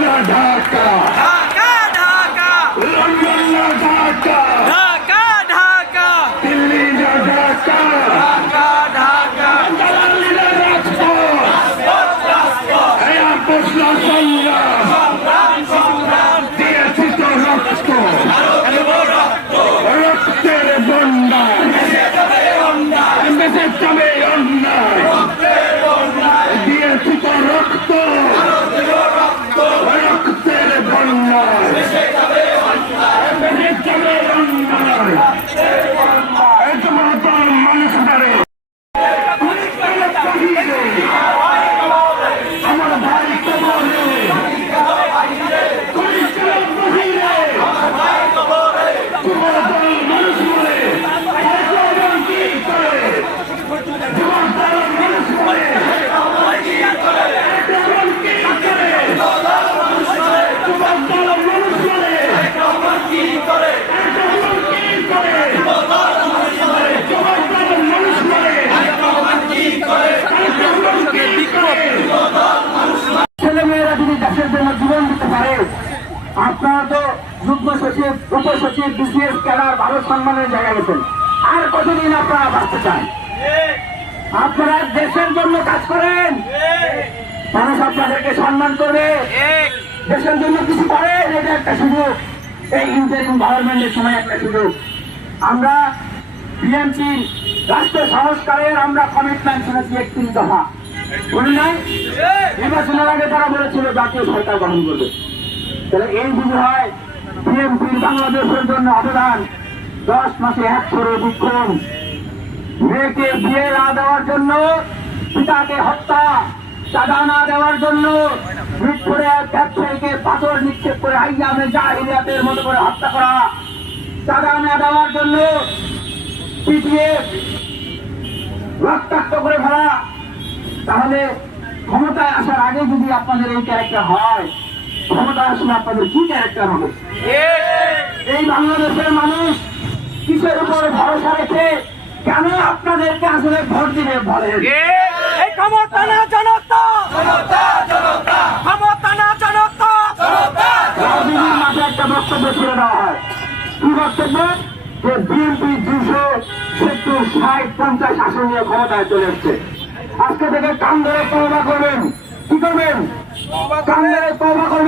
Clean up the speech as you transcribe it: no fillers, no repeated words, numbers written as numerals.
না ঢাকা, ঢাকা ঢাকা, লন্ডন না ঢাকা, ঢাকা ঢাকা, দিল্লি না ঢাকা, ঢাকা ঢাকা, দালালি না রাজপথ, এই আপোষ না সংগ্রাম, দিয়েছি তো রক্ত, রক্তের বন্যায় বেঁচে যাবে অন্যায়, দিয়েছি তো রক্ত, রক্তের বন্যায় বেঁচে যাবে অন্যায়। এই তো মহাত্মার মানুষ ধরে আমার ভাই কবরে, মানুষ বলে কি করে, মানুষ বলে ছেলেমেয়েরা যদি দেশের জন্য জীবন দিতে পারে, আপনারা তো যুগ্ম সচিব, উপসচিব, বিসিএস ক্যাডার ভালো সম্মানের জায়গায় গেছেন, আর কতদিন আপনারা বাঁচতে চান? আপনারা দেশের জন্য কাজ করেন, মানুষ আপনাদেরকে সম্মান করবে, দেশের জন্য কিছু করেন, এটা একটা সুযোগ, এই ইন্টারিম গভর্নমেন্টের সময় একটা সুযোগ। আমরা বিএনপি রাষ্ট্র সংস্কারের আমরা কমিটমেন্ট শুনেছি 31 দফা, বলুন নাই? নির্বাচনের আগে তারা বলেছিল জাতীয় সরকার গঠন করবে। তাহলে এই যদি হয়, বিএনপির বাংলাদেশের জন্য অবদান 10 মাসে 100-এর অধিক খুন, মেয়েকে বিয়ে না দেওয়ার জন্য পিতাকে হত্যা, চাঁদা না দেওয়ার জন্য মিটপুরে ব্যবসায়ীকে পাথর নিক্ষেপ করে আইয়ামে জাহিলিয়াতের মতো করে হত্যা করা, চাঁদা না দেওয়ার জন্য পিটিয়ে রক্তাক্ত করে ফেলা। তাহলে ক্ষমতায় আসার আগে যদি আপনাদের এই ক্যারেক্টার হয়, ক্ষমতায় আসলে আপনাদের কি ক্যারেক্টার হবে? এই বাংলাদেশের মানুষ কিসের উপর ভরসা রেখে কেন আপনাদেরকে আসলে ভোট দিবে বলেন? এই ক্ষমতা না জনতা, জনতা জনতা, ক্ষমতা না জনতা, জনতা। রাজনীতির মাঠে একটা বক্তব্য ছেড়ে দেওয়া হয়, কি বক্তব্য? যে বিএনপি 270-60-50 আসন নিয়ে ক্ষমতায় চলে এসছে। আজকে থেকে কান ধরে তওবা করবেন, কি করবেন? কান ধরে তওবা করবেন।